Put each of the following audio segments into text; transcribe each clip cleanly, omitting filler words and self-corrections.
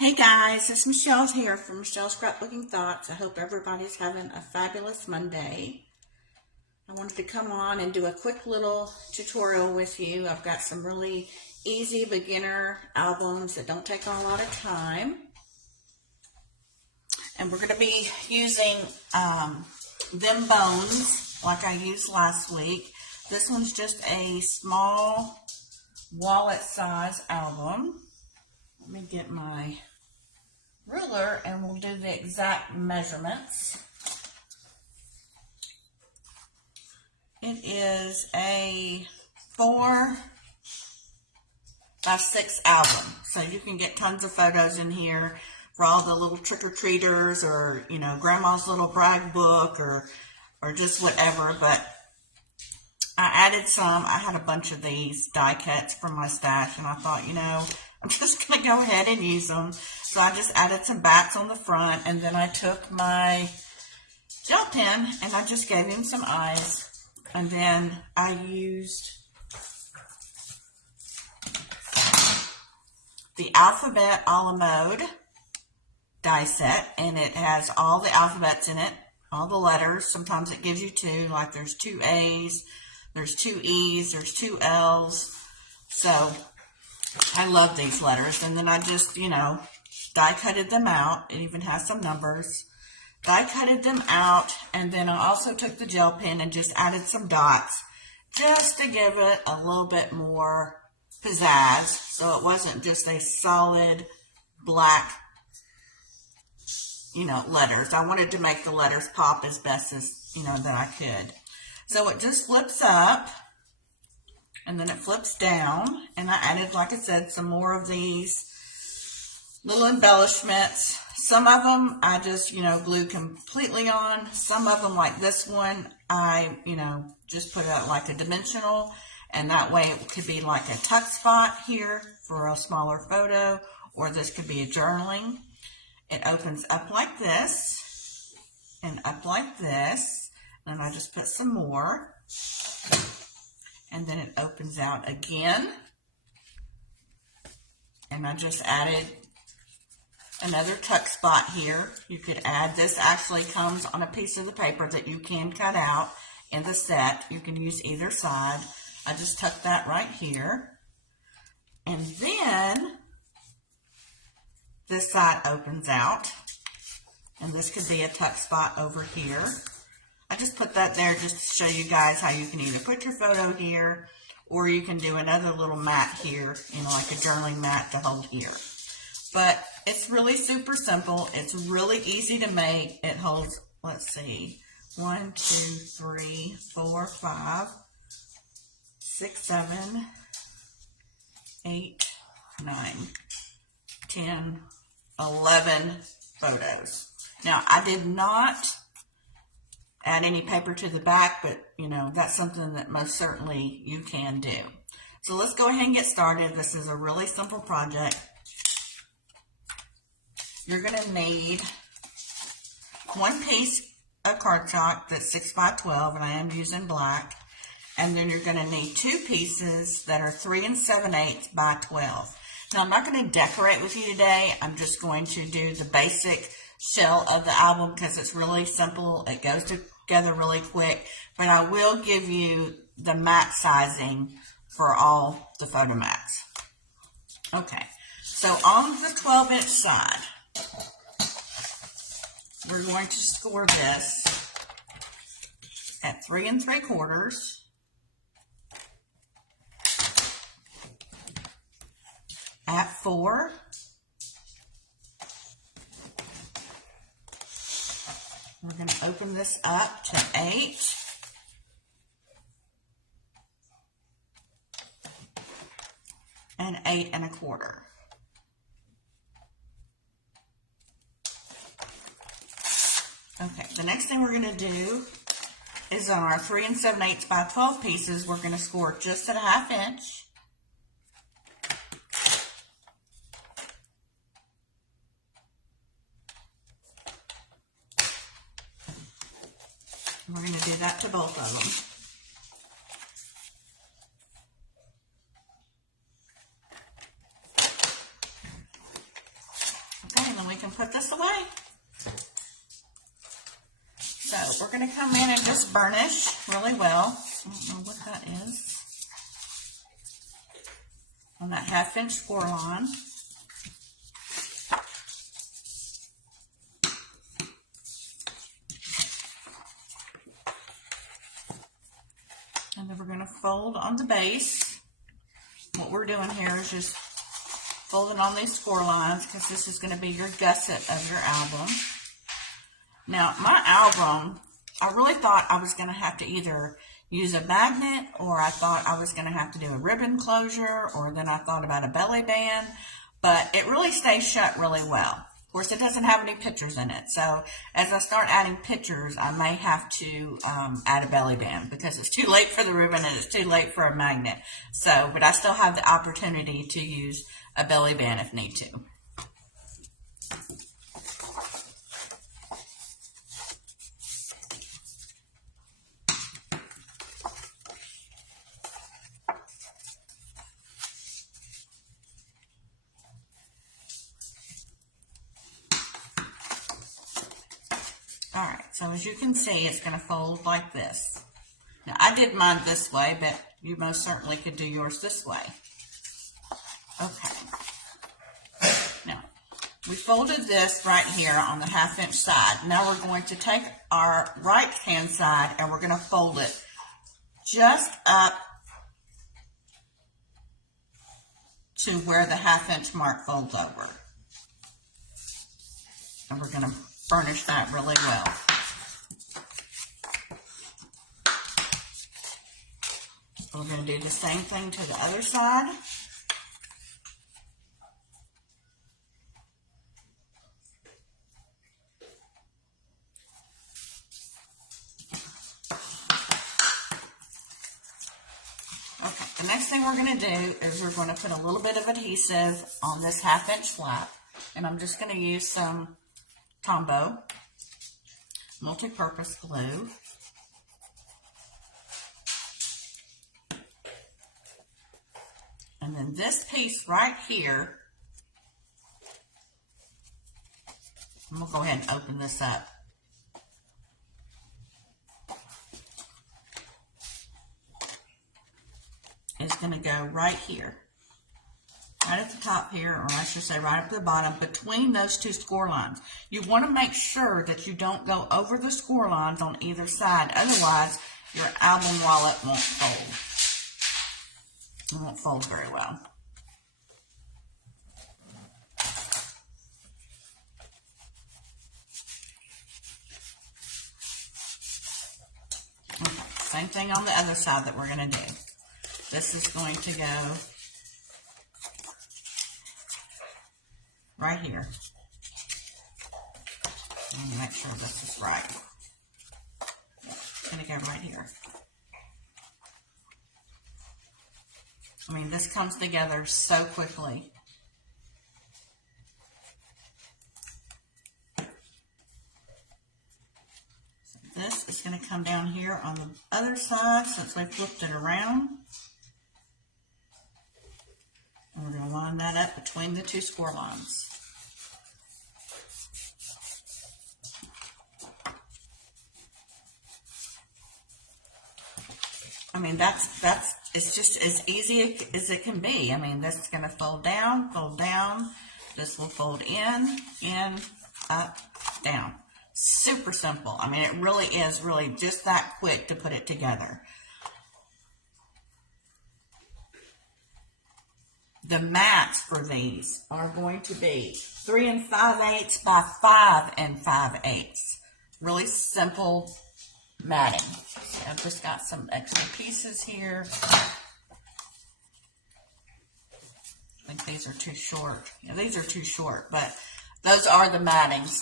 Hey guys, it's Michelle here from Michelle's Scrapbooking Thoughts. I hope everybody's having a fabulous Monday. I wanted to come on and do a quick little tutorial with you. I've got some really easy beginner albums that don't take a lot of time. And we're going to be using them bones like I used last week. This one's just a small wallet size album. Let me get my ruler and we'll do the exact measurements. It is a 4x6 album, so you can get tons of photos in here for all the little trick-or-treaters, or grandma's little brag book, or just whatever. But I added some. I had a bunch of these die cuts from my stash, and I thought, I'm just going to go ahead and use them. So I just added some bats on the front, and then I took my gel pen and I just gave him some eyes. And then I used the Alphabet a la Mode die set, and it has all the alphabets in it, all the letters. Sometimes it gives you two, like there's 2 A's, there's 2 E's, there's 2 L's. So I love these letters. And then I just, die cutted them out. It even has some numbers. Die cutted them out, and then I also took the gel pen and just added some dots just to give it a little bit more pizzazz, so it wasn't just a solid black, letters. I wanted to make the letters pop as best as, that I could. So it just flips up, and then it flips down, and I added, like I said, some more of these little embellishments. Some of them I just, glued completely on. Some of them, like this one, I, just put out like a dimensional, and that way it could be like a tuck spot here for a smaller photo, or this could be a journaling. It opens up like this, and up like this, and I just put some more, and then it opens out again, and I just added another tuck spot here. You could add, this actually comes on a piece of the paper that you can cut out in the set. You can use either side. I just tucked that right here. And then this side opens out, and this could be a tuck spot over here. I just put that there just to show you guys how you can either put your photo here, or you can do another little mat here, like a journaling mat to hold here. But it's really super simple. It's really easy to make. It holds, let's see, 1, 2, 3, 4, 5, 6, 7, 8, 9, 10, 11 photos. Now, I did not add any paper to the back, but, that's something that most certainly you can do. So let's go ahead and get started. This is a really simple project. You're going to need one piece of cardstock that's 6 by 12, and I am using black. And then you're going to need 2 pieces that are 3 7/8 by 12. Now, I'm not going to decorate with you today. I'm just going to do the basic shell of the album because it's really simple. It goes together really quick. But I will give you the mat sizing for all the photo mats. Okay, so on the 12-inch side, we're going to score this at 3 3/4, at 4, we're going to open this up to 8, and 8 1/4. Okay, the next thing we're going to do is on our 3 7/8 by 12 pieces, we're going to score just at a 1/2 inch. We're going to do that to both of them. can put this away. So we're going to come in and just burnish really well. I don't know what that is. On that 1/2 inch score line. And then we're going to fold on the base. What we're doing here is just folding on these score lines because this is going to be your gusset of your album. Now, my album, I really thought I was going to have to either use a magnet, or I thought I was going to have to do a ribbon closure, or then I thought about a belly band, but it really stays shut really well. Of course, it doesn't have any pictures in it, so as I start adding pictures, I may have to add a belly band because it's too late for the ribbon and it's too late for a magnet. So, but I still have the opportunity to use a belly band if need to. Alright, so as you can see, it's going to fold like this. Now, I did mine this way, but you most certainly could do yours this way. Okay. Now, we folded this right here on the 1/2 inch side. Now we're going to take our right hand side and we're going to fold it just up to where the 1/2 inch mark folds over. And we're going to burnish that really well. We're going to do the same thing to the other side. Okay, the next thing we're going to do is we're going to put a little bit of adhesive on this 1/2 inch flap, and I'm just going to use some Tombow multi-purpose glue. And then this piece right here, I'm going to go ahead and open this up. It's going to go right here. Right at the top here, or I should say right up the bottom, between those two score lines. You want to make sure that you don't go over the score lines on either side. Otherwise, your album wallet won't fold. It won't fold very well. Okay, same thing on the other side that we're going to do. This is going to go right here. Let me make sure this is right. It's going to go right here. I mean, this comes together so quickly. So this is going to come down here on the other side since we flipped it around. And we're going to line that up between the two score lines. I mean, it's just as easy as it can be. I mean, this is going to fold down. This will fold in, up, down. Super simple. I mean, it really is just that quick to put it together. The mats for these are going to be 3 5/8 by 5 5/8. Really simple matting. So I've just got some extra pieces here. I think these are too short. Yeah, these are too short, but those are the mattings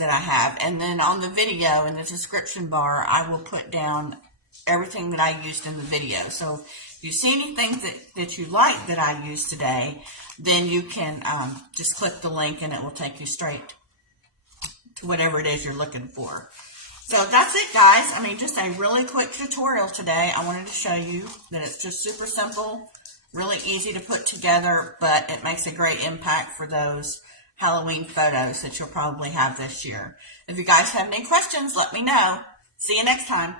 that I have. And then on the video, in the description bar, I will put down everything that I used in the video. So if you see anything that you like that I used today, then you can just click the link and it will take you straight to whatever it is you're looking for. So that's it, guys. I mean, just a really quick tutorial today. I wanted to show you that it's just super simple, really easy to put together, but it makes a great impact for those Halloween photos that you'll probably have this year. If you guys have any questions, let me know. See you next time.